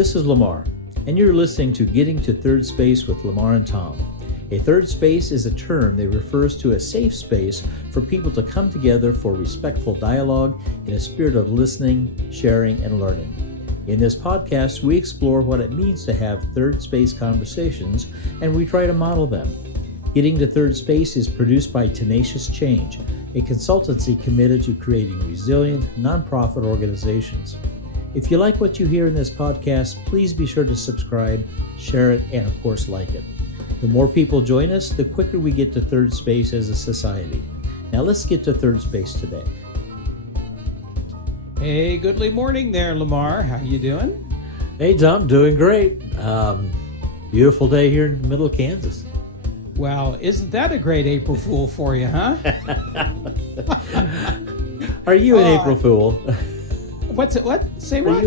This is Lamar, and you're listening to Getting to Third Space with Lamar and Tom. A third space is a term that refers to a safe space for people to come together for respectful dialogue in a spirit of listening, sharing, and learning. In this podcast, we explore what it means to have third space conversations, and we try to model them. Getting to Third Space is produced by Tenacious Change, a consultancy committed to creating resilient, nonprofit organizations. If you like what you hear in this podcast, please be sure to subscribe, share it, and of course, like it. The more people join us, the quicker we get to third space as a society. Now let's get to third space today. Hey, goodly morning there, Lamar. How you doing? Hey, Tom, doing great. Beautiful day here in the middle of Kansas. Well, isn't that a great April Fool for you, huh? Are you an April Fool? What's it? What? Say what?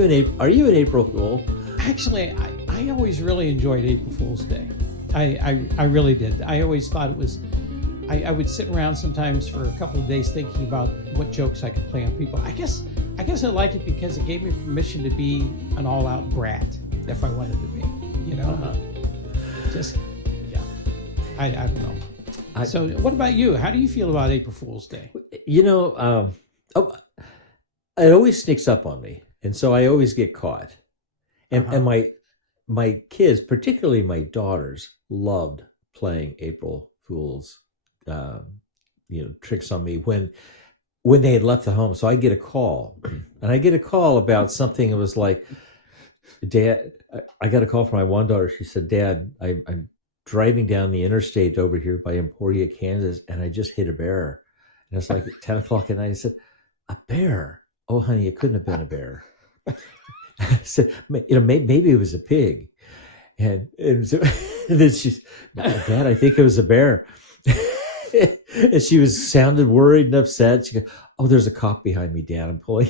Are you an April Fool? Actually, I always really enjoyed April Fool's Day. I really did. I always thought it was. I would sit around sometimes for a couple of days thinking about what jokes I could play on people. I guess I like it because it gave me permission to be an all-out brat if I wanted to be. You know, just yeah. I don't know. So, what about you? How do you feel about April Fool's Day? You know, it always sneaks up on me, and so I always get caught. And my kids, particularly my daughters, loved playing April Fool's, tricks on me when they had left the home. So I get a call, and I get a call about something. It was like, Dad, I got a call from my one daughter. She said, Dad, I'm driving down the interstate over here by Emporia, Kansas, and I just hit a bear. And it's like 10 o'clock at night. I said, a bear? Oh, honey, it couldn't have been a bear. I said, maybe it was a pig. And so, and then she's, no, Dad, I think it was a bear. And she sounded worried and upset. She goes, oh, there's a cop behind me, Dad. I'm pulling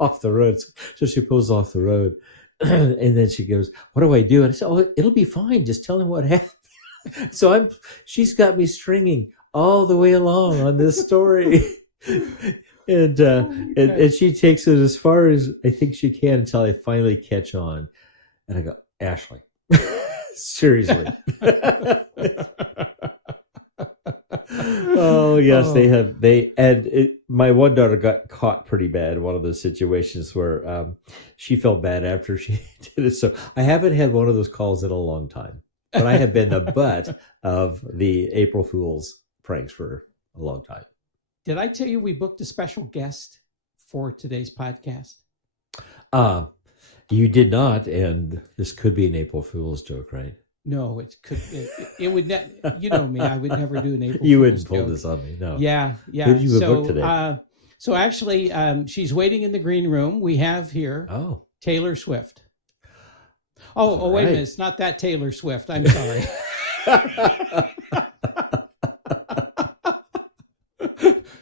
off the road. So she pulls off the road. And then she goes, what do I do? And I said, oh, it'll be fine. Just tell him what happened. So she's got me stringing all the way along on this story. And she takes it as far as I think she can until I finally catch on. And I go, Ashley, seriously. Oh, yes, they have. My one daughter got caught pretty bad in one of those situations where she felt bad after she did it. So I haven't had one of those calls in a long time, but I have been the butt of the April Fool's pranks for a long time. Did I tell you we booked a special guest for today's podcast? You did not, and this could be an April Fool's joke, right? No, it would not. You know me, I would never do an April Fool's You wouldn't pull joke. this on me, no. Yeah. Who did you book today? So actually, she's waiting in the green room. We have here Taylor Swift. Oh, wait a minute. It's not that Taylor Swift. I'm sorry.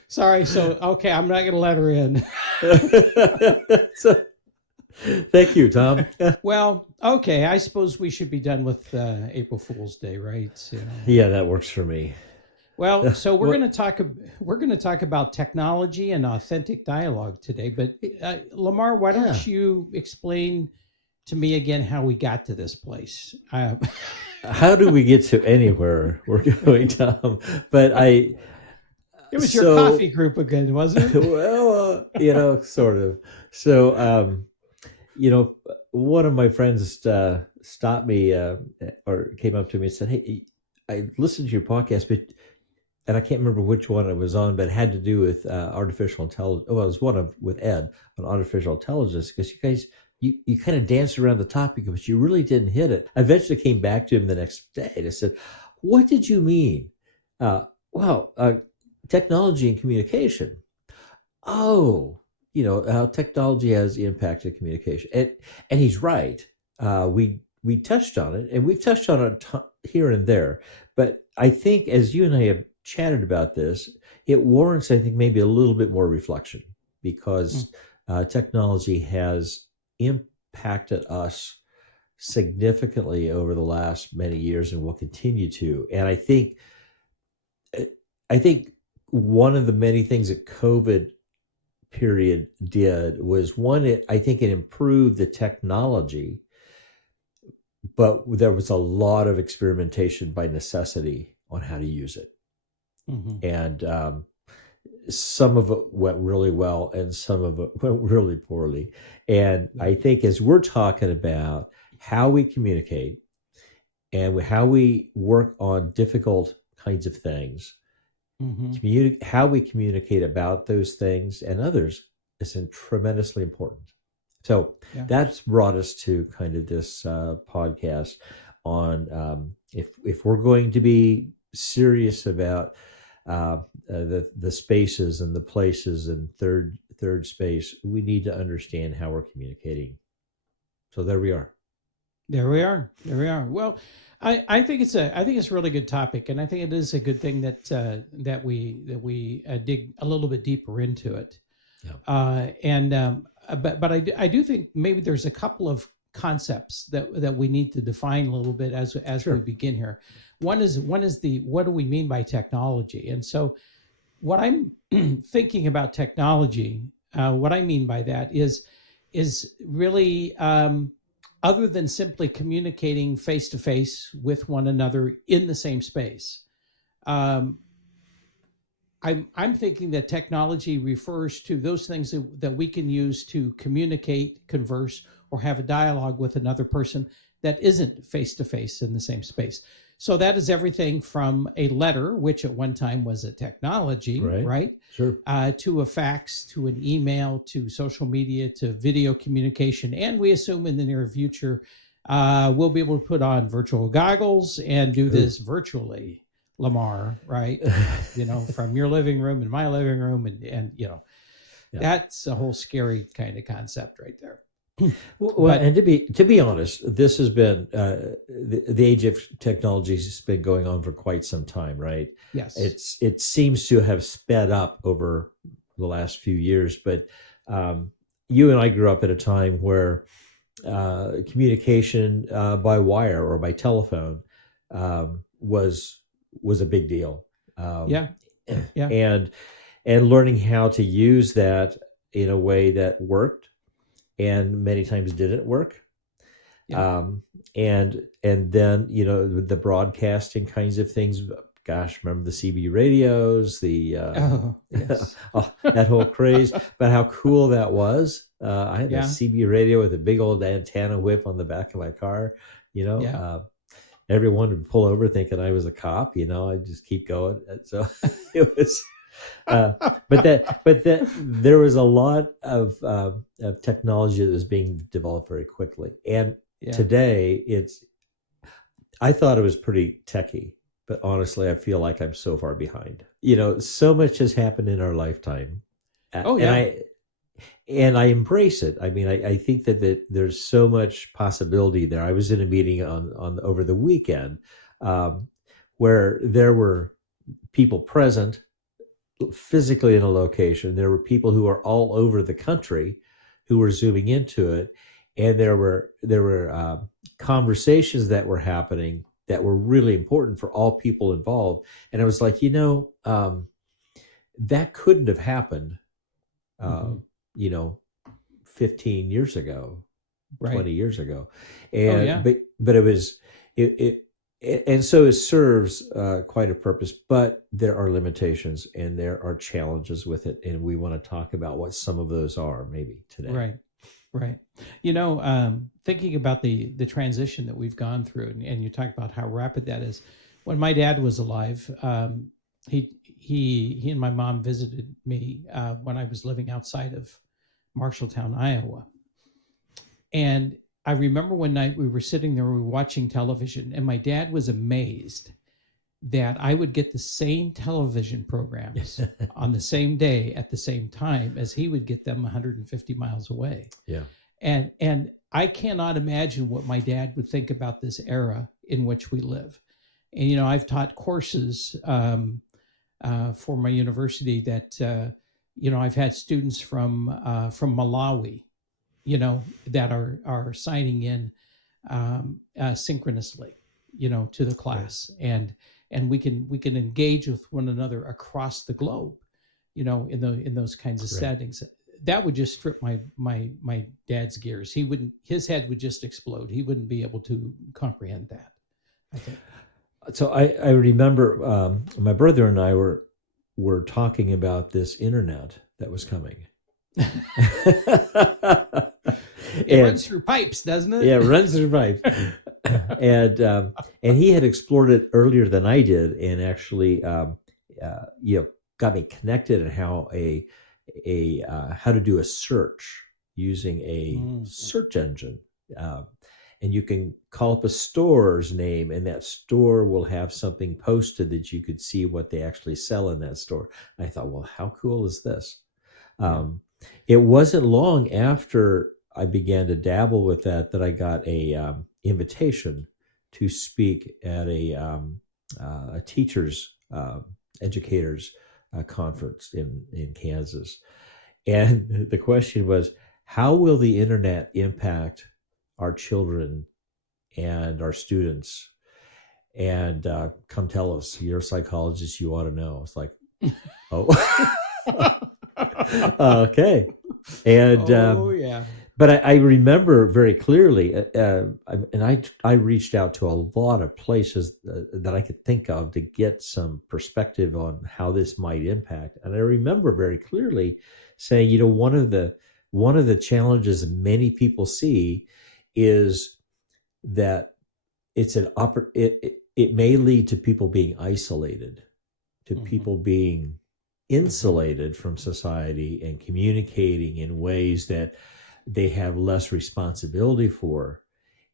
Sorry. So, okay, I'm not going to let her in. Thank you, Tom. Well, okay. I suppose we should be done with April Fool's Day, right? Yeah, that works for me. Well, so we're going to talk about technology and authentic dialogue today. But Lamar, why don't you explain to me again how we got to this place? How do we get to anywhere we're going, Tom? But it was your coffee group again, wasn't it? Well, sort of. So, one of my friends stopped me or came up to me and said, hey, I listened to your podcast, and I can't remember which one it was on, but it had to do with artificial intelligence. Oh, it was one with Ed on artificial intelligence, because you guys, you kind of danced around the topic, but you really didn't hit it. I eventually came back to him the next day and I said, what did you mean? Technology and communication. Oh, how technology has impacted communication. And he's right. We touched on it, and we've touched on it here and there. But I think as you and I have chatted about this, it warrants, I think, maybe a little bit more reflection, because technology has impacted us significantly over the last many years and will continue to. And I think one of the many things that COVID period did was, one, I think it improved the technology but there was a lot of experimentation by necessity on how to use it. Hmm. And some of it went really well and some of it went really poorly. And Yeah. I think as we're talking about how we communicate and how we work on difficult kinds of things, Hmm. how we communicate about those things and others is tremendously important. So Yeah. that's brought us to kind of this podcast on if we're going to be serious about the spaces and the places and third space, we need to understand how we're communicating. So there we are. There we are. There we are. Well, I think it's a really good topic, and I think it is a good thing that we dig a little bit deeper into it. Yeah. And but I do think maybe there's a couple of concepts that we need to define a little bit as we Sure. begin here. One is the what do we mean by technology? And so what I'm thinking about technology, what I mean by that is really other than simply communicating face to face with one another in the same space. Um, I'm thinking that technology refers to those things that we can use to communicate, converse, or have a dialogue with another person that isn't face to face in the same space. So that is everything from a letter, which at one time was a technology, Right. right? Sure. To a fax, to an email, to social media, to video communication. And we assume in the near future, we'll be able to put on virtual goggles and do Ooh. this virtually, Lamar, right? From your living room and my living room, and Yeah. that's a whole scary kind of concept right there. Well, But and to be honest, this has been the age of technology has been going on for quite some time, right? yes, It seems to have sped up over the last few years, but um, you and I grew up at a time where communication by wire or by telephone was a big deal, um, yeah, yeah, and learning how to use that in a way that worked and many times didn't work. yeah. um, and then the broadcasting kinds of things. Gosh, remember the CB radios, the Oh, yes, oh, that whole craze, but how cool that was. I had a yeah, CB radio with a big old antenna whip on the back of my car. You know, yeah, everyone would pull over thinking I was a cop. I'd just keep going. And so it was uh, but that there was a lot of technology that was being developed very quickly, and yeah, today I thought it was pretty techy, but honestly I feel like I'm so far behind. So much has happened in our lifetime, oh and yeah, I embrace it. I mean, I think that there's so much possibility there. I was in a meeting on over the weekend, um, where there were people present physically in a location. There were people who are all over the country who were zooming into it, and there were conversations that were happening that were really important for all people involved. And I was like, that couldn't have happened, uh, hmm, you know, 15 years ago, right, 20 years ago, oh and yeah, but and so it serves quite a purpose, but there are limitations and there are challenges with it, and we want to talk about what some of those are maybe today. right, right. Thinking about the transition that we've gone through, and you talk about how rapid that is. When my dad was alive, he and my mom visited me when I was living outside of Marshalltown, Iowa. And I remember one night we were sitting there, we were watching television, and my dad was amazed that I would get the same television programs on the same day at the same time as he would get them 150 miles away. Yeah. And I cannot imagine what my dad would think about this era in which we live. And I've taught courses for my university that I've had students from Malawi, that are signing in synchronously, to the Right. class, and we can engage with one another across the globe, in those kinds of Right. settings. that would just strip my dad's gears. His head would just explode. He wouldn't be able to comprehend that, I think. So I remember my brother and I were talking about this internet that was coming. It runs through pipes, doesn't it? Yeah, it runs through pipes. and he had explored it earlier than I did, and actually, got me connected on how how to do a search using a search engine. And you can call up a store's name, and that store will have something posted that you could see what they actually sell in that store. And I thought, well, how cool is this? It wasn't long after I began to dabble with that I got a invitation to speak at a teachers educators conference in Kansas, and the question was, how will the internet impact our children and our students? And come tell us, you're a psychologist, you ought to know. It's like, oh. Okay. And yeah. But I remember very clearly, and I reached out to a lot of places that I could think of to get some perspective on how this might impact. And I remember very clearly saying, one of the challenges many people see is that it may lead to people being isolated, to people being insulated from society and communicating in ways that they have less responsibility for,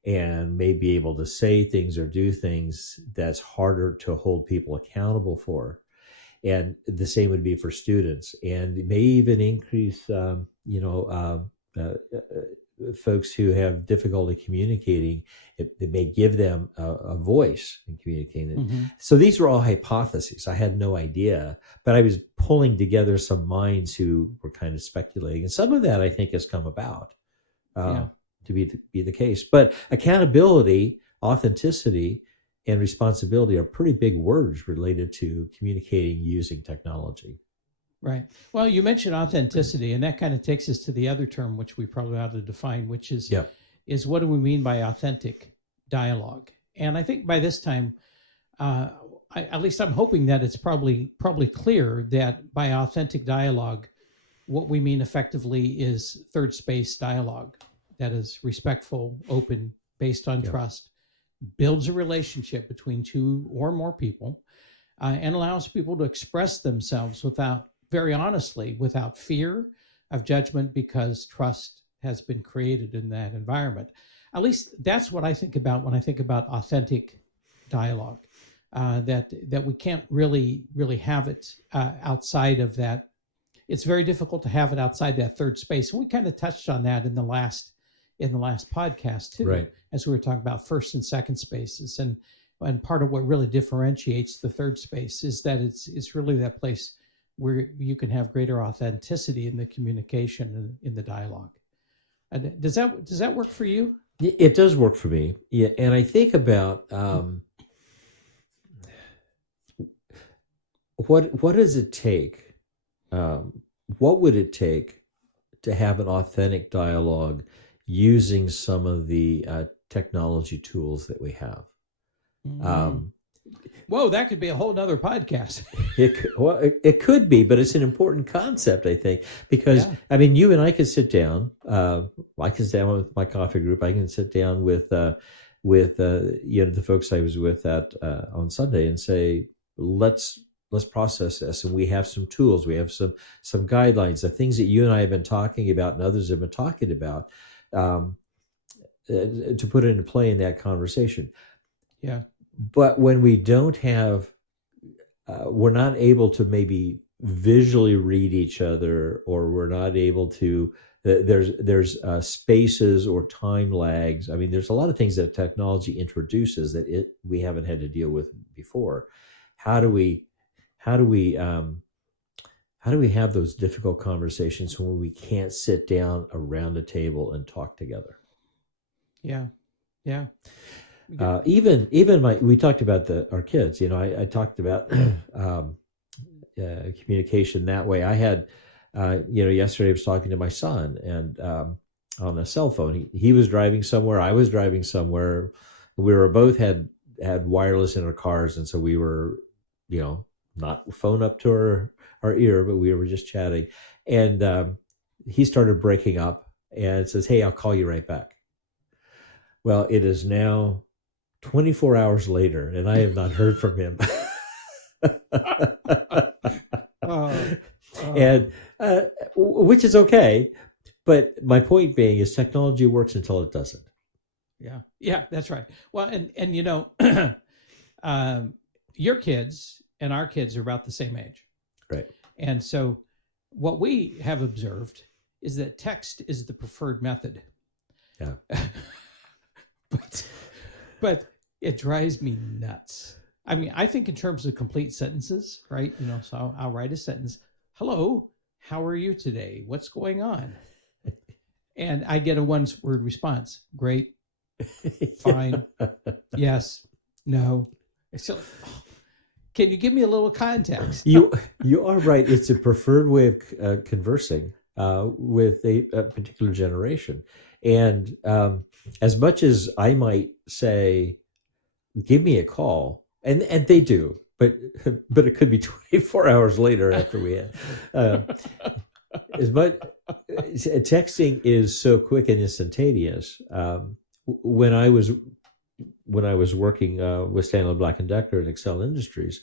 and may be able to say things or do things that's harder to hold people accountable for. And the same would be for students, and it may even increase, folks who have difficulty communicating. It may give them a voice in communicating. So these were all hypotheses. I had no idea, but I was pulling together some minds who were kind of speculating, and some of that I think has come about to be the case. But accountability, authenticity, and responsibility are pretty big words related to communicating using technology. Right. Well, you mentioned authenticity, and that kind of takes us to the other term, which we probably ought to define, which is what do we mean by authentic dialogue? And I think by this time, at least I'm hoping that it's probably clear that by authentic dialogue, what we mean effectively is third space dialogue that is respectful, open, based on trust, builds a relationship between two or more people, and allows people to express themselves very honestly, without fear of judgment, because trust has been created in that environment. At least that's what I think about when I think about authentic dialogue, that we can't really have it outside of that. It's very difficult to have it outside that third space. And we kind of touched on that in the last podcast too, right, as we were talking about first and second spaces. And part of what really differentiates the third space is that it's really that place where you can have greater authenticity in the communication and in the dialogue. And does that work for you? It does work for me. Yeah, and I think about what does it take? What would it take to have an authentic dialogue using some of the technology tools that we have? Whoa, that could be a whole nother podcast. It could be, but it's an important concept, I think, because I mean, you and I can sit down. I can sit down with my coffee group. I can sit down with the folks I was with on Sunday and say, let's process this. And we have some tools. We have some guidelines, the things that you and I have been talking about and others have been talking about, to put into play in that conversation. Yeah. But when we don't have, we're not able to maybe visually read each other, or we're not able to, there's spaces or time lags. I mean, there's a lot of things that technology introduces that we haven't had to deal with before. How do we have those difficult conversations when we can't sit down around a table and talk together? Yeah. Yeah. We talked about our kids. I talked about communication that way. I had yesterday I was talking to my son, and on a cell phone, he was driving somewhere, I was driving somewhere. We were both had wireless in our cars, and so we were, not phone up to our ear, but we were just chatting, and he started breaking up and says, "Hey, I'll call you right back." Well, it is now 24 hours later, and I have not heard from him. Oh, And which is okay, but my point being is technology works until it doesn't. yeah, that's right. Well, your kids and our kids are about the same age. Right. And so what we have observed is that text is the preferred method. Yeah. but it drives me nuts. I mean, I think in terms of complete sentences, right? So I'll write a sentence. Hello, how are you today? What's going on? And I get a one-word response. Great. Fine. Yes. No. So, can you give me a little context? You are right. It's a preferred way of conversing with a particular generation. And as much as I might say, give me a call, and they do, but it could be 24 hours later after we had. As much texting is so quick and instantaneous. When I was working with Stanley Black and Decker at Excel Industries,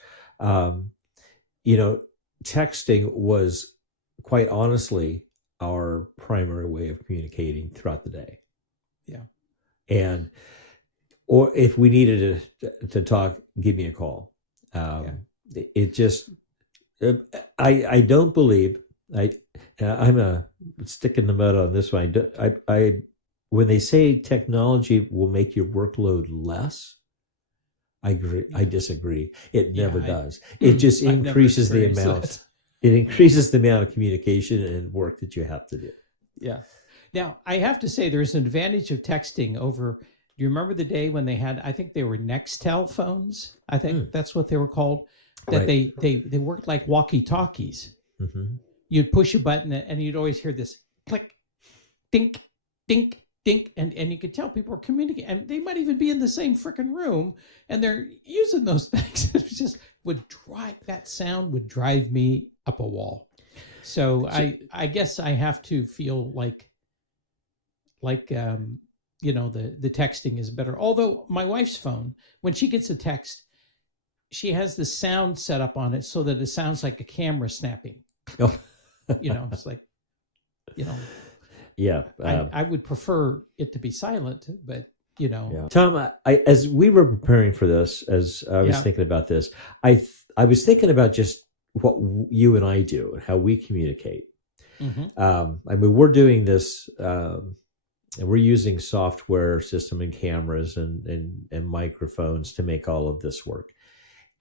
texting was quite honestly our primary way of communicating throughout the day. Yeah. And or if we needed to talk, give me a call. It just, I don't believe, I'm a stick in the mud on this one. I when they say technology will make your workload less, I agree. I disagree. It never does. It just increases the amount. It increases the amount of communication and work that you have to do. Yeah. Now, I have to say there's an advantage of texting over. Do you remember the day when they had, I think they were Nextel phones? I think that's what they were called. That right. they worked like walkie-talkies. Mm-hmm. You'd push a button and you'd always hear this click, dink, dink, dink, and you could tell people were communicating, and they might even be in the same freaking room, and they're using those things. It just that sound would drive me up a wall. So I guess I have to feel like the texting is better. Although my wife's phone, when she gets a text, she has the sound set up on it so that it sounds like a camera snapping. Oh. It's like, yeah. I would prefer it to be silent, but Yeah. Tom, as we were preparing for this, as I was thinking about this, I was thinking about just what you and I do and how we communicate. Mm-hmm. We're doing this, and we're using software system and cameras and microphones to make all of this work.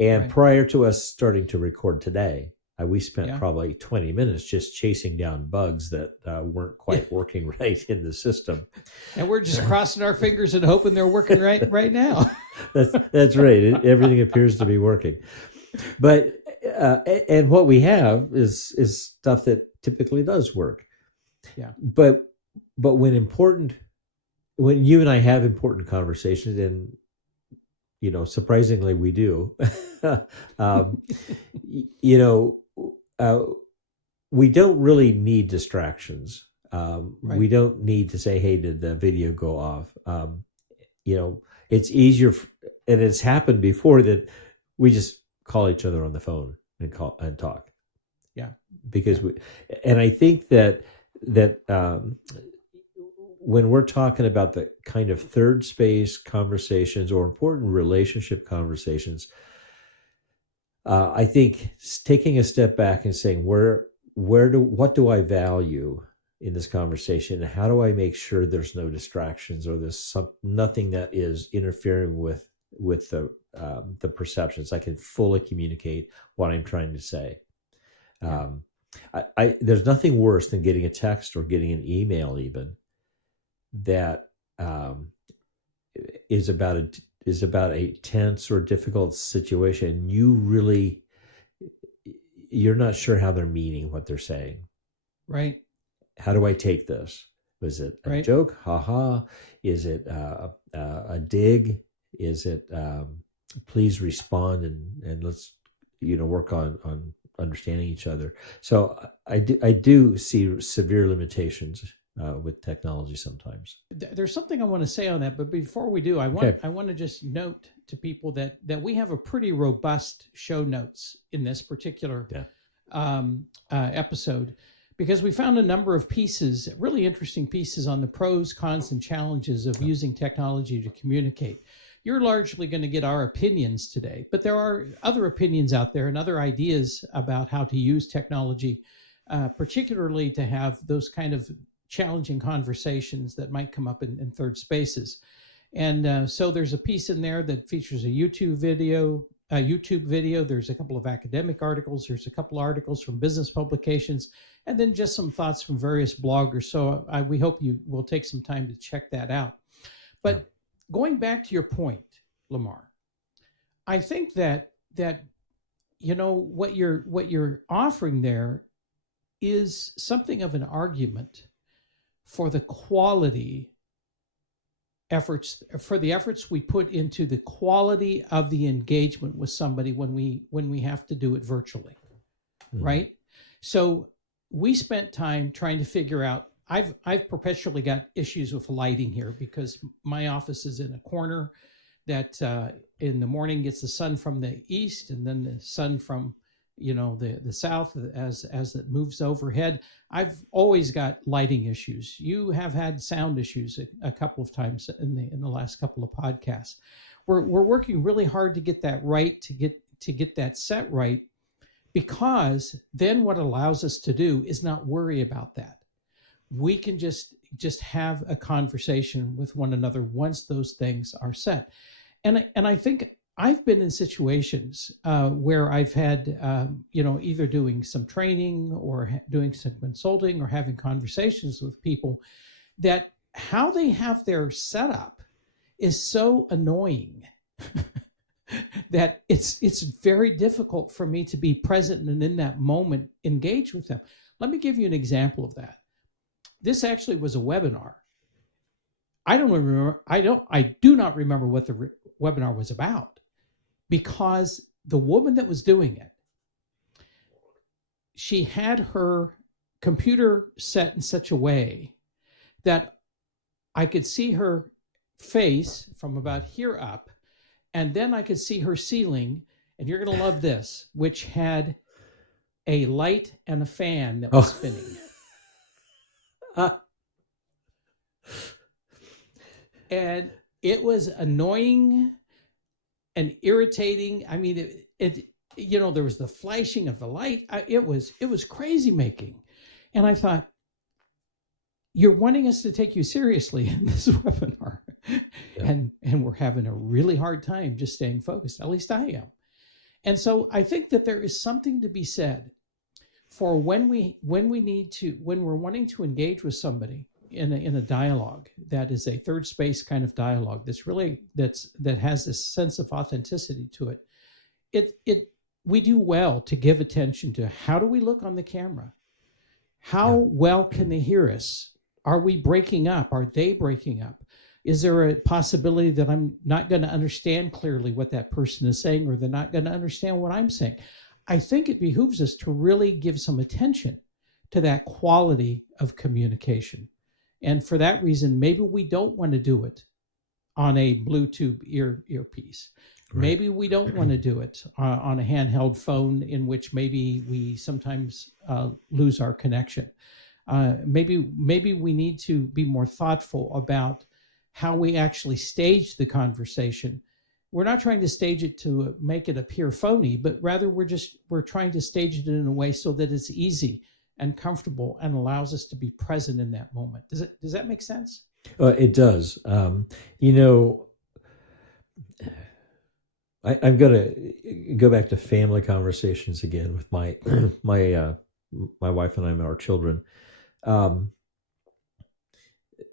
And prior to us starting to record today, we spent probably 20 minutes just chasing down bugs that weren't quite working right in the system. And we're just crossing our fingers and hoping they're working right now. That's right. Everything appears to be working. But and what we have is stuff that typically does work. Yeah. But when you and I have important conversations, and surprisingly we do, we don't really need distractions. We don't need to say, "Hey, did the video go off?" It's easier, and it's happened before that we just call each other on the phone and talk. Yeah, because I think that when we're talking about the kind of third space conversations or important relationship conversations, I think taking a step back and saying, what do I value in this conversation, and how do I make sure there's no distractions or there's nothing that is interfering with the perceptions. I can fully communicate what I'm trying to say. Yeah. There's nothing worse than getting a text or getting an email even that is about a tense or difficult situation. You're not sure how they're meaning what they're saying. Right. How do I take this? Was it a Right. joke? Ha ha. Is it a dig? Is it please respond and let's work on understanding each other. So I do see severe limitations with technology sometimes. There's something I want to say on that, but before we do, Okay. I want to just note to people that we have a pretty robust show notes in this particular Yeah. episode, because we found a number of pieces, really interesting pieces on the pros, cons, and challenges of using technology to communicate. You're largely going to get our opinions today, but there are other opinions out there and other ideas about how to use technology, particularly to have those kind of challenging conversations that might come up in third spaces. And so there's a piece in there that features a YouTube video. There's a couple of academic articles. There's a couple articles from business publications, and then just some thoughts from various bloggers. So we hope you will take some time to check that out. But Yeah. going back to your point, Lamar, I think that what you're offering there is something of an argument for the quality efforts, for the efforts we put into the quality of the engagement with somebody when we have to do it virtually. Mhm. Right. So we spent time trying to figure out, I've perpetually got issues with lighting here because my office is in a corner that in the morning gets the sun from the east and then the sun from the south as it moves overhead. I've always got lighting issues. You have had sound issues a couple of times in the last couple of podcasts. We're working really hard to get that right, to get that set right, because then what allows us to do is not worry about that. We can just have a conversation with one another once those things are set. And I think I've been in situations where I've had, either doing some training or doing some consulting or having conversations with people, that how they have their setup is so annoying that it's very difficult for me to be present and in that moment engage with them. Let me give you an example of that. This actually was a webinar. I do not remember what the webinar was about, because the woman that was doing it, she had her computer set in such a way that I could see her face from about here up, and then I could see her ceiling, and you're going to love this, which had a light and a fan that was spinning. And it was annoying and irritating. I mean, there was the flashing of the light. It was crazy making. And I thought, you're wanting us to take you seriously in this webinar. Yeah. And we're having a really hard time just staying focused. At least I am. And so I think that there is something to be said for when we're wanting to engage with somebody in a dialogue that is a third space kind of dialogue that has this sense of authenticity to it. We do well to give attention to, how do we look on the camera? How well can they hear us? Are we breaking up? Are they breaking up? Is there a possibility that I'm not going to understand clearly what that person is saying, or they're not going to understand what I'm saying? I think it behooves us to really give some attention to that quality of communication. And for that reason, maybe we don't want to do it on a Bluetooth earpiece. Right. Maybe we don't want to do it on a handheld phone, in which maybe we sometimes lose our connection. Maybe we need to be more thoughtful about how we actually stage the conversation. We're not trying to stage it to make it appear phony, but rather we're trying to stage it in a way so that it's easy and comfortable and allows us to be present in that moment. Does that make sense? It does. I'm going to go back to family conversations again with my my wife and I and our children.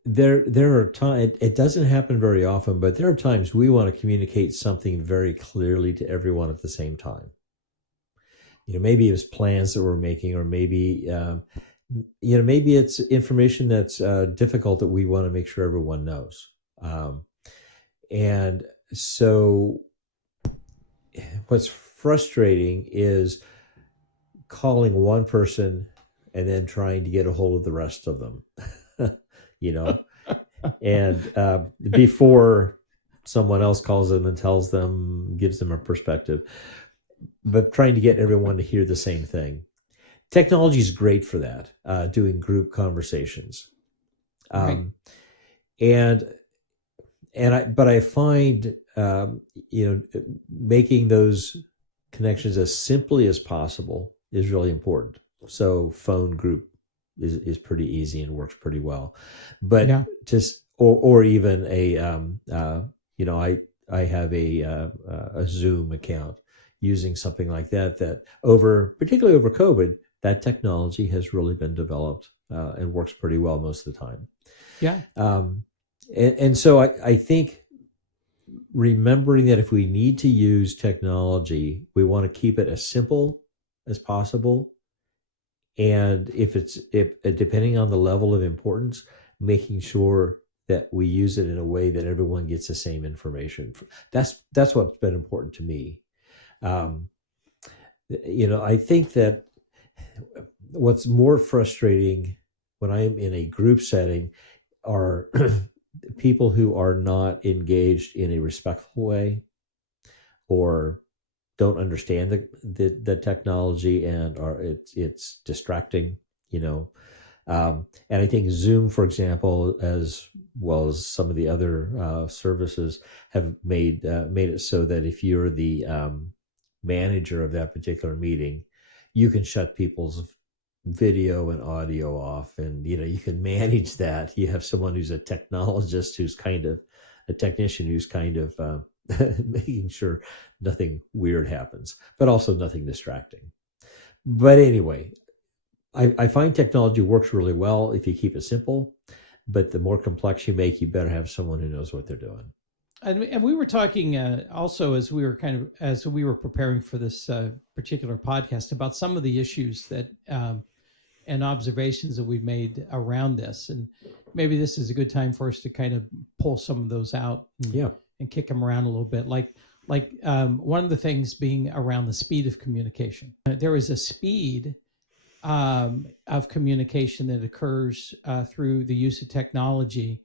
There are times, it doesn't happen very often, but there are times we want to communicate something very clearly to everyone at the same time. Maybe it was plans that we're making, or maybe maybe it's information that's difficult that we want to make sure everyone knows. And so what's frustrating is calling one person and then trying to get a hold of the rest of them, you know, and before someone else calls them and tells them, gives them a perspective, but trying to get everyone to hear the same thing. Technology is great for that, doing group conversations. Right. And but I find making those connections as simply as possible is really important. So phone group is pretty easy and works pretty well, but Yeah. just or even a I have a Zoom account using something like that, that particularly over COVID, that technology has really been developed and works pretty well most of the time. Yeah. And so I think remembering that if we need to use technology, we want to keep it as simple as possible. And if depending on the level of importance, making sure that we use it in a way that everyone gets the same information. That's what's been important to me. I think that what's more frustrating when I'm in a group setting are people who are not engaged in a respectful way, or don't understand the technology and it's distracting, and I think Zoom, for example, as well as some of the other services, have made it so that if you're the manager of that particular meeting, you can shut people's video and audio off, and you can manage that. You have someone who's a technologist, who's kind of a technician, who's kind of making sure nothing weird happens, but also nothing distracting. But anyway, I find technology works really well if you keep it simple, but the more complex you make, you better have someone who knows what they're doing. And we were talking also as we were preparing for this particular podcast about some of the issues that and observations that we've made around this, and maybe this is a good time for us to kind of pull some of those out and kick them around a little bit. Like one of the things being around the speed of communication. There is a speed of communication that occurs through the use of technology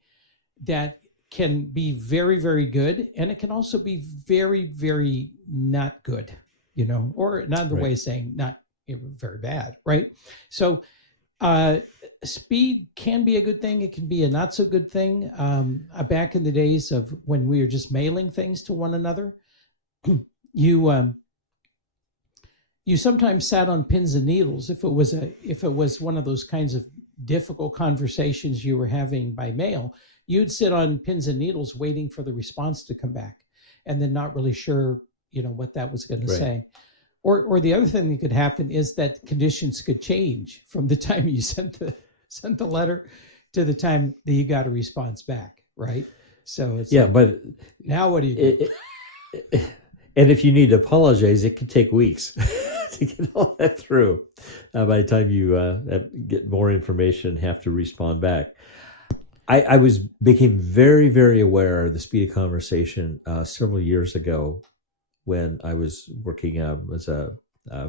that can be very, very good, and it can also be very, very not good, or another way of saying not very bad, right? So speed can be a good thing. It can be a not so good thing. Back in the days of when we were just mailing things to one another, you sometimes sat on pins and needles if it was one of those kinds of difficult conversations you were having by mail. You'd sit on pins and needles waiting for the response to come back, and then not really sure, what that was going to say. Or the other thing that could happen is that conditions could change from the time you sent the letter to the time that you got a response back, right? So it's but now what do you do? And if you need to apologize, it could take weeks to get all that through. By the time you get more information and have to respond back. I became very, very aware of the speed of conversation several years ago when I was working as a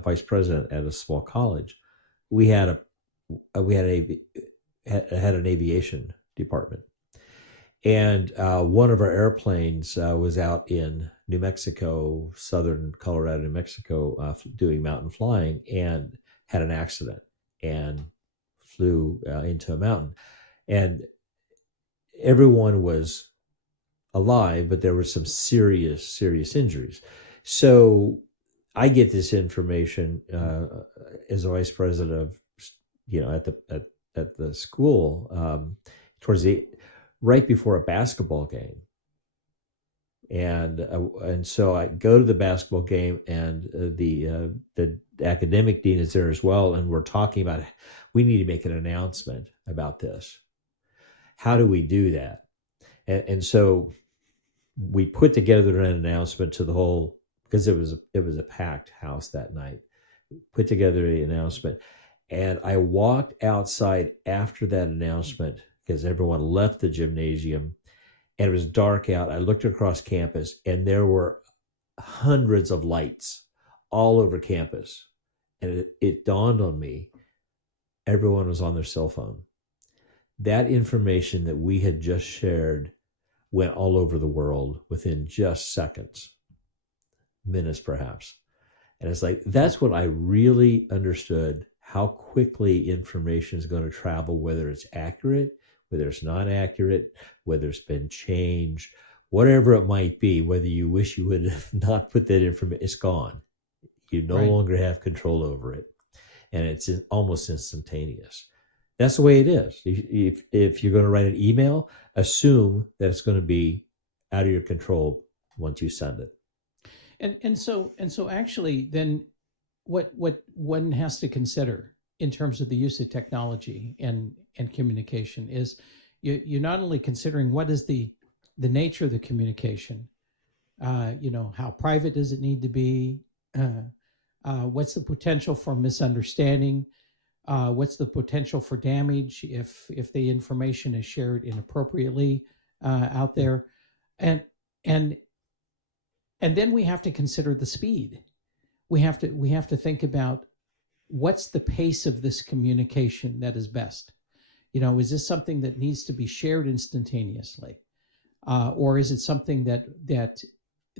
vice president at a small college. We had an aviation department, and one of our airplanes was out in New Mexico, southern Colorado, New Mexico, doing mountain flying, and had an accident and flew into a mountain, and everyone was alive, but there were some serious injuries. So I get this information as a vice president of, at the school right before a basketball game, and so I go to the basketball game, and the academic dean is there as well, and we're talking about we need to make an announcement about this. How do we do that? And so we put together an announcement to the whole, because it was a packed house that night. Put together an announcement, And I walked outside after that announcement because everyone left the gymnasium and it was dark out. I looked across campus and there were hundreds of lights all over campus. And it dawned on me everyone was on their cell phone. That information that we had just shared went all over the world within just seconds, minutes perhaps. And it's like, that's what I really understood how quickly information is going to travel, whether it's accurate, whether it's not accurate, whether it's been changed, whatever it might be, whether you wish you would have not put that information, it's gone. You no Right. longer have control over it. And it's almost instantaneous. That's the way it is. If you're going to write an email, assume that it's going to be out of your control once you send it. And so actually then what one has to consider in terms of the use of technology and communication is you're not only considering what is the nature of the communication, how private does it need to be, what's the potential for misunderstanding, what's the potential for damage if the information is shared inappropriately out there, and and then we have to consider the speed. We have to think about what's the pace of this communication that is best. Is this something that needs to be shared instantaneously, or is it something that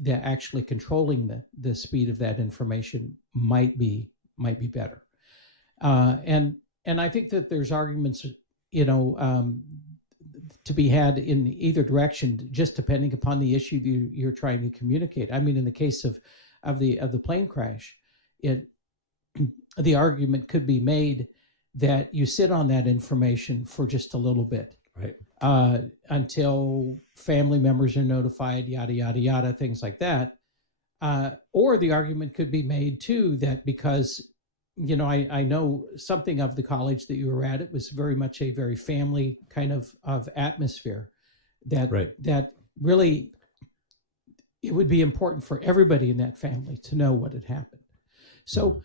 actually controlling the speed of that information might be better? And I think that there's arguments, to be had in either direction, just depending upon the issue you're trying to communicate. I mean, in the case of the plane crash, the argument could be made that you sit on that information for just a little bit, Right. Until family members are notified, yada yada yada, things like that. Or the argument could be made too that because I know something of the college that you were at. It was very much a very family kind of atmosphere. Right. That really, it would be important for everybody in that family to know what had happened. So,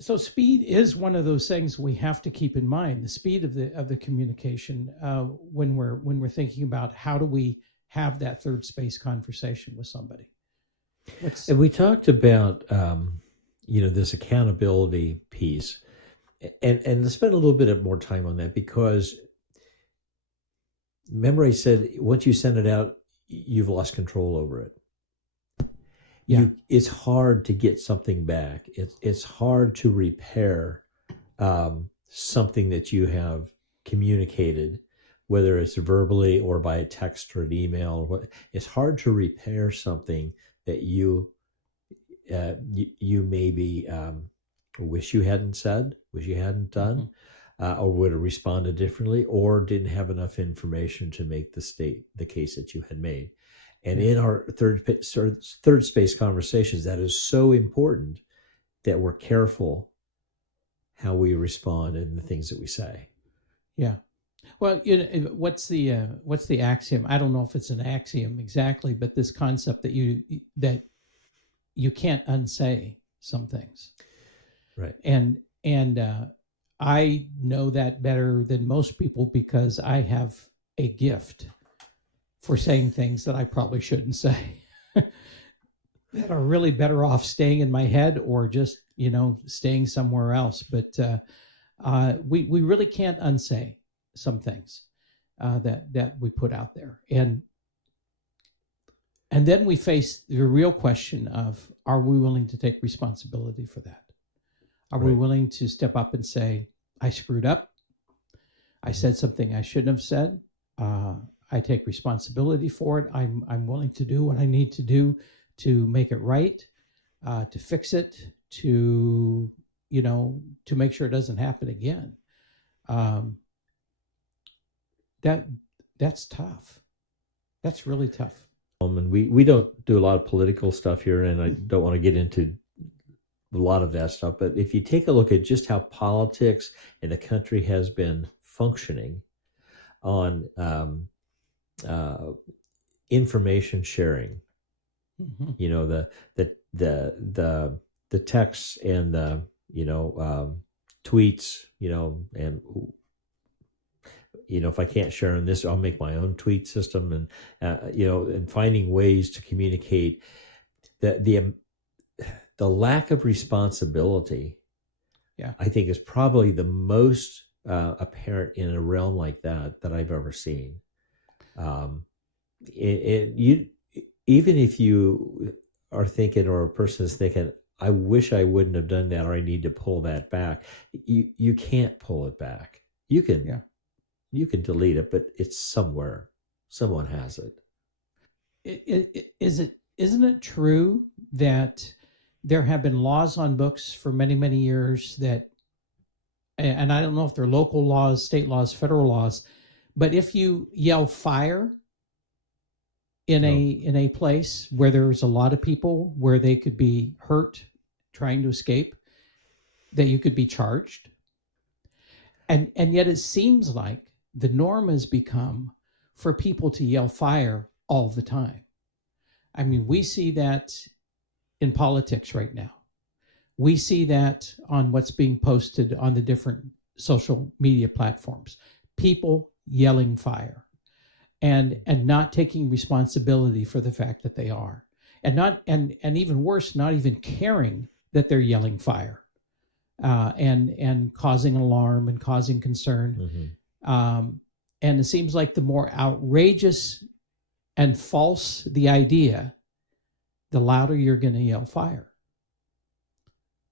so speed is one of those things we have to keep in mind. The speed of the communication when we're thinking about how do we have that third space conversation with somebody. And we talked about this accountability piece, and let's spend a little bit more time on that, because remember I said once you send it out, you've lost control over it. Yeah. It's hard to get something back. It's hard to repair something that you have communicated, whether it's verbally or by a text or an email. It's hard to repair something that you maybe wish you hadn't said, wish you hadn't done, or would have responded differently, or didn't have enough information to make the case that you had made. And in our third space conversations, that is so important that we're careful how we respond and the things that we say. Yeah. Well, what's the axiom? I don't know if it's an axiom exactly, but this concept that you can't unsay some things. Right. And I know that better than most people because I have a gift for saying things that I probably shouldn't say that are really better off staying in my head or just, staying somewhere else. But we really can't unsay some things that we put out there. And then we face the real question of, are we willing to take responsibility for that? Are we willing to step up and say, I screwed up. I said something I shouldn't have said. I take responsibility for it. I'm willing to do what I need to do to make it right, to fix it, to make sure it doesn't happen again. That's tough. That's really tough. And we don't do a lot of political stuff here, and I don't want to get into a lot of that stuff. But if you take a look at just how politics in the country has been functioning on information sharing, the texts and the tweets, and if I can't share on this, I'll make my own tweet system, and and finding ways to communicate the lack of responsibility. Yeah. I think is probably the most apparent in a realm like that I've ever seen. You even if you are thinking, or a person is thinking, I wish I wouldn't have done that, or I need to pull that back. You can't pull it back. You can. Yeah. You can delete it, but it's somewhere. Someone has it. Isn't it true that there have been laws on books for many, many years that, and I don't know if they're local laws, state laws, federal laws, but if you yell fire in a place where there's a lot of people, where they could be hurt trying to escape, that you could be charged. And yet it seems like the norm has become for people to yell fire all the time. I mean, we see that in politics right now. We see that on what's being posted on the different social media platforms. People yelling fire and not taking responsibility for the fact that they are. And even worse, not even caring that they're yelling fire, and causing alarm and causing concern. Mm-hmm. And it seems like the more outrageous and false the idea, the louder you're going to yell fire.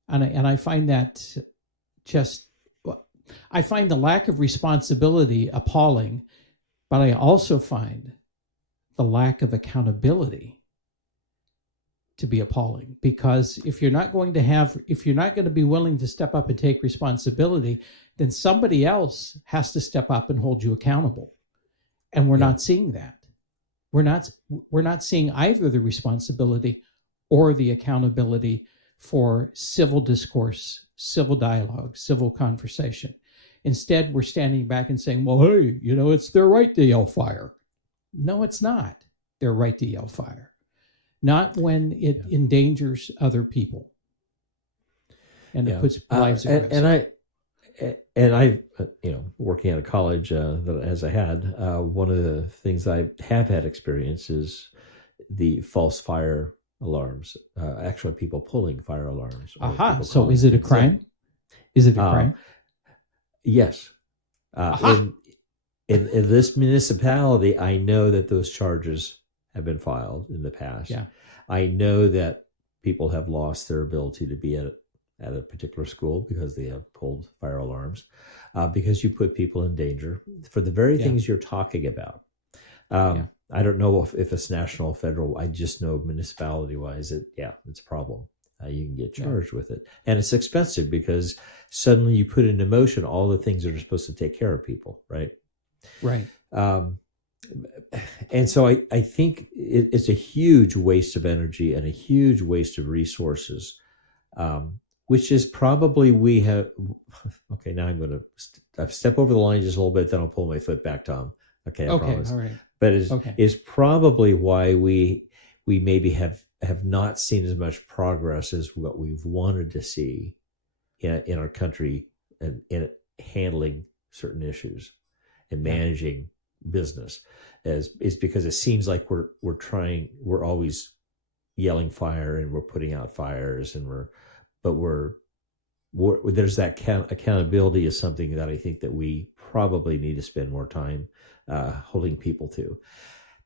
And I find that I find the lack of responsibility appalling, but I also find the lack of accountability to be appalling, because if you're not going to be willing to step up and take responsibility, then somebody else has to step up and hold you accountable. And we're not seeing that. We're not seeing either the responsibility or the accountability for civil discourse, civil dialogue, civil conversation. Instead, we're standing back and saying, well, hey, it's their right to yell fire. No, it's not their right to yell fire. Not when it endangers other people and it puts lives at risk. And I, working at a college as I had, one of the things I have had experience is the false fire alarms. Actually, people pulling fire alarms. Aha. So is it a crime? Is it a crime? Yes. In this municipality, I know that those charges have been filed in the past. Yeah. I know that people have lost their ability to be at a particular school because they have pulled fire alarms, because you put people in danger for the very things you're talking about. I don't know if it's national or federal. I just know municipality-wise, it's a problem. You can get charged with it. And it's expensive because suddenly you put into motion all the things that are supposed to take care of people, right? Right. And so I think it's a huge waste of energy and a huge waste of resources, which is probably we have. Okay, now I'm going to step over the line just a little bit, then I'll pull my foot back, Tom. Okay, I promise. All right. But it's probably why we maybe have not seen as much progress as what we've wanted to see in our country and in handling certain issues and managing business, is because it seems like we're always yelling fire and we're putting out fires, and there's that accountability is something that I think that we probably need to spend more time holding people to.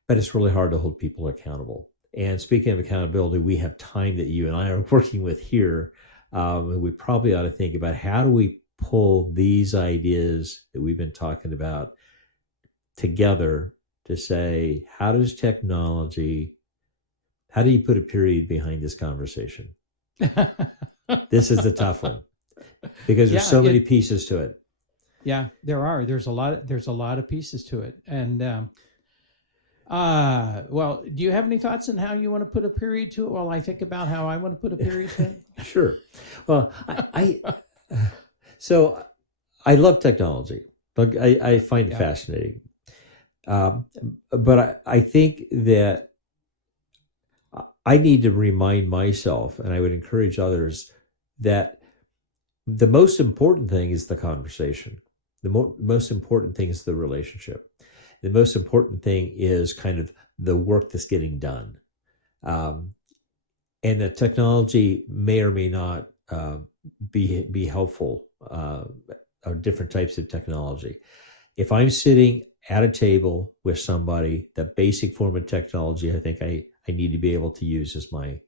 But it's really hard to hold people accountable. And speaking of accountability, we have time that you and I are working with here. And we probably ought to think about, how do we pull these ideas that we've been talking about together to say, how do you put a period behind this conversation? This is the tough one, because there's so many pieces to it. Yeah, there are. There's a lot of pieces to it. And well, do you have any thoughts on how you want to put a period to it while I think about how I want to put a period to it? Sure. Well, so I love technology. I find it fascinating. But I think that I need to remind myself, and I would encourage others, that The most important thing is the conversation. The most important thing is the relationship. The most important thing is kind of the work that's getting done. Um, and the technology may or may not be helpful, or different types of technology. If I'm sitting at a table with somebody, the basic form of technology I think I need to be able to use is my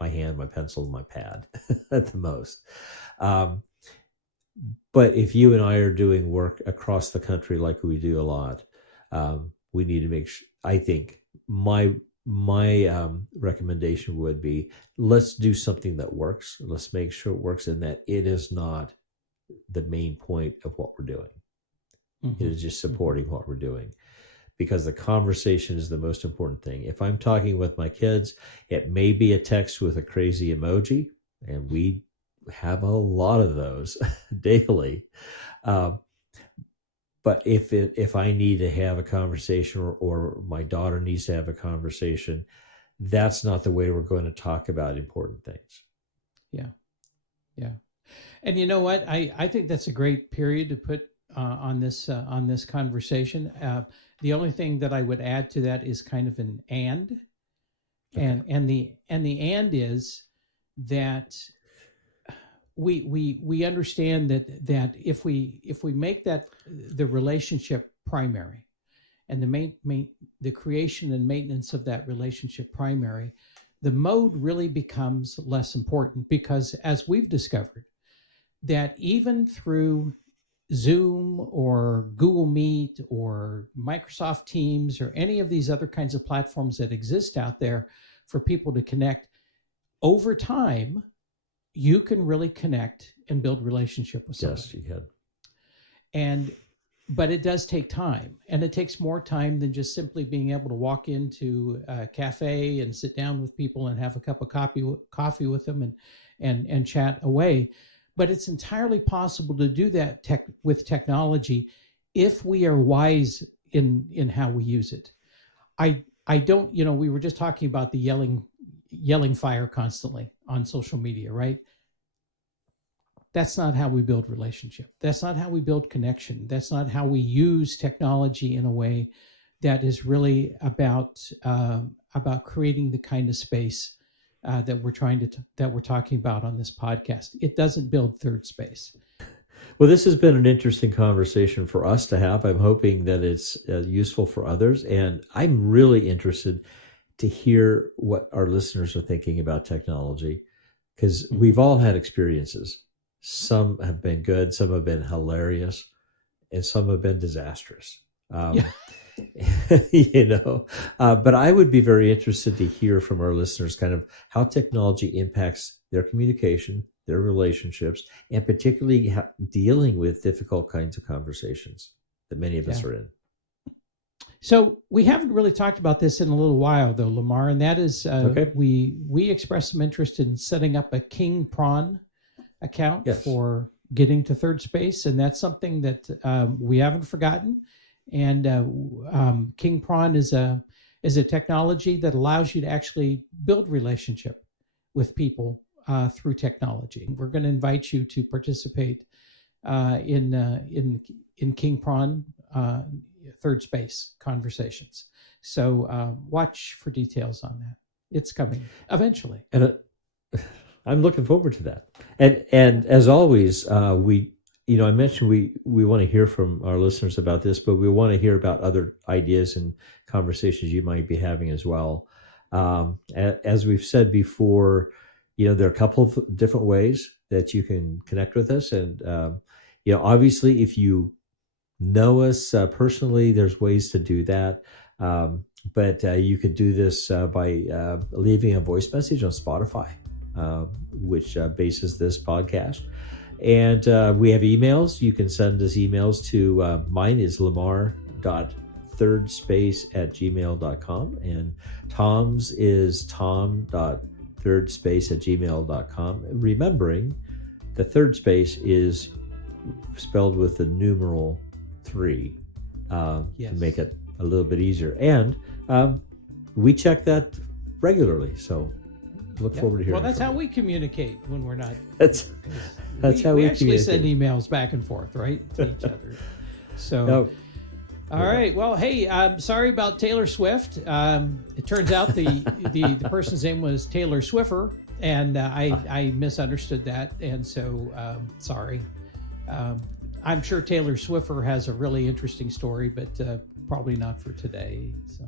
hand, my pencil, my pad at the most. Um, but if you and I are doing work across the country like we do a lot, we need to make sure. I think my recommendation would be, let's do something that works. Let's make sure it works, and that it is not the main point of what we're doing. It is just supporting what we're doing, because the conversation is the most important thing. If I'm talking with my kids, it may be a text with a crazy emoji, and we have a lot of those daily. But if I need to have a conversation, or my daughter needs to have a conversation, that's not the way we're going to talk about important things. Yeah. Yeah. And you know what? I think that's a great period to put on this conversation. The only thing that I would add to that is kind of an and, Okay. and the and is that we understand that if we make that the relationship primary, and the creation and maintenance of that relationship primary, the mode really becomes less important, because as we've discovered, that even through Zoom or Google Meet or Microsoft Teams or any of these other kinds of platforms that exist out there for people to connect, over time, you can really connect and build relationship with somebody. Yes, you can. But it does take time, and it takes more time than just simply being able to walk into a cafe and sit down with people and have a cup of coffee with them and chat away. But it's entirely possible to do that with technology if we are wise in how we use it. I don't, we were just talking about the yelling fire constantly on social media, right? That's not how we build relationship. That's not how we build connection. That's not how we use technology in a way that is really about creating the kind of space that we're talking about on this podcast. It doesn't build third space. Well, this has been an interesting conversation for us to have. I'm hoping that it's useful for others, and I'm really interested to hear what our listeners are thinking about technology, because we've all had experiences. Some have been good, some have been hilarious, and some have been disastrous. Yeah. But I would be very interested to hear from our listeners kind of how technology impacts their communication, their relationships, and particularly dealing with difficult kinds of conversations that many of us are in. So we haven't really talked about this in a little while, though, Lamar, and that is Okay. we expressed some interest in setting up a King Prawn account Yes. for getting to third space, and that's something that we haven't forgotten. And King Prawn is a technology that allows you to actually build relationship with people through technology. We're going to invite you to participate in King Prawn third space conversations. So watch for details on that. It's coming eventually. And I'm looking forward to that. And as always, I mentioned we want to hear from our listeners about this, but we want to hear about other ideas and conversations you might be having as well. As we've said before, there are a couple of different ways that you can connect with us. And, obviously, if you know us personally, there's ways to do that. But you could do this by leaving a voice message on Spotify, which bases this podcast. And we have emails. You can send us emails to mine is lamar.thirdspace@gmail.com, and Tom's is tom.thirdspace@gmail.com. Remembering the third space is spelled with the numeral 3 to make it a little bit easier. And we check that regularly. So look forward to hearing. Well, that's from how you. we communicate when we're not. That's how we actually send communicate. emails back and forth, right, to each other. So. No, All right. Well, hey, I'm sorry about Taylor Swift. It turns out the person's name was Taylor Swiffer, and I misunderstood that, and so sorry. I'm sure Taylor Swiffer has a really interesting story, but probably not for today. So.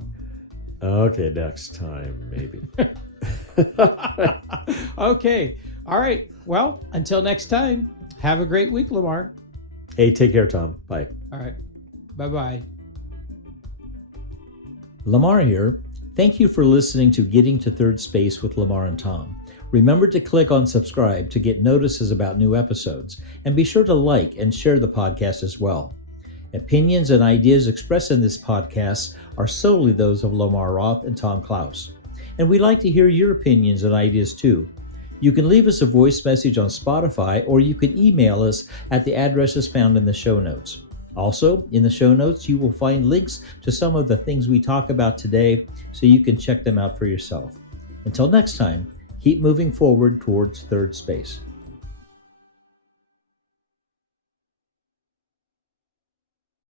okay, next time maybe. Okay. All right. Well, until next time, have a great week, Lamar. Hey, take care, Tom. Bye. All right. Bye-bye. Lamar here. Thank you for listening to Getting to Third Space with Lamar and Tom. Remember to click on subscribe to get notices about new episodes, and be sure to like and share the podcast as well. Opinions and ideas expressed in this podcast are solely those of Lamar Roth and Tom Klaus. And we'd like to hear your opinions and ideas too. You can leave us a voice message on Spotify, or you can email us at the addresses found in the show notes. Also, in the show notes, you will find links to some of the things we talk about today, so you can check them out for yourself. Until next time, keep moving forward towards third space.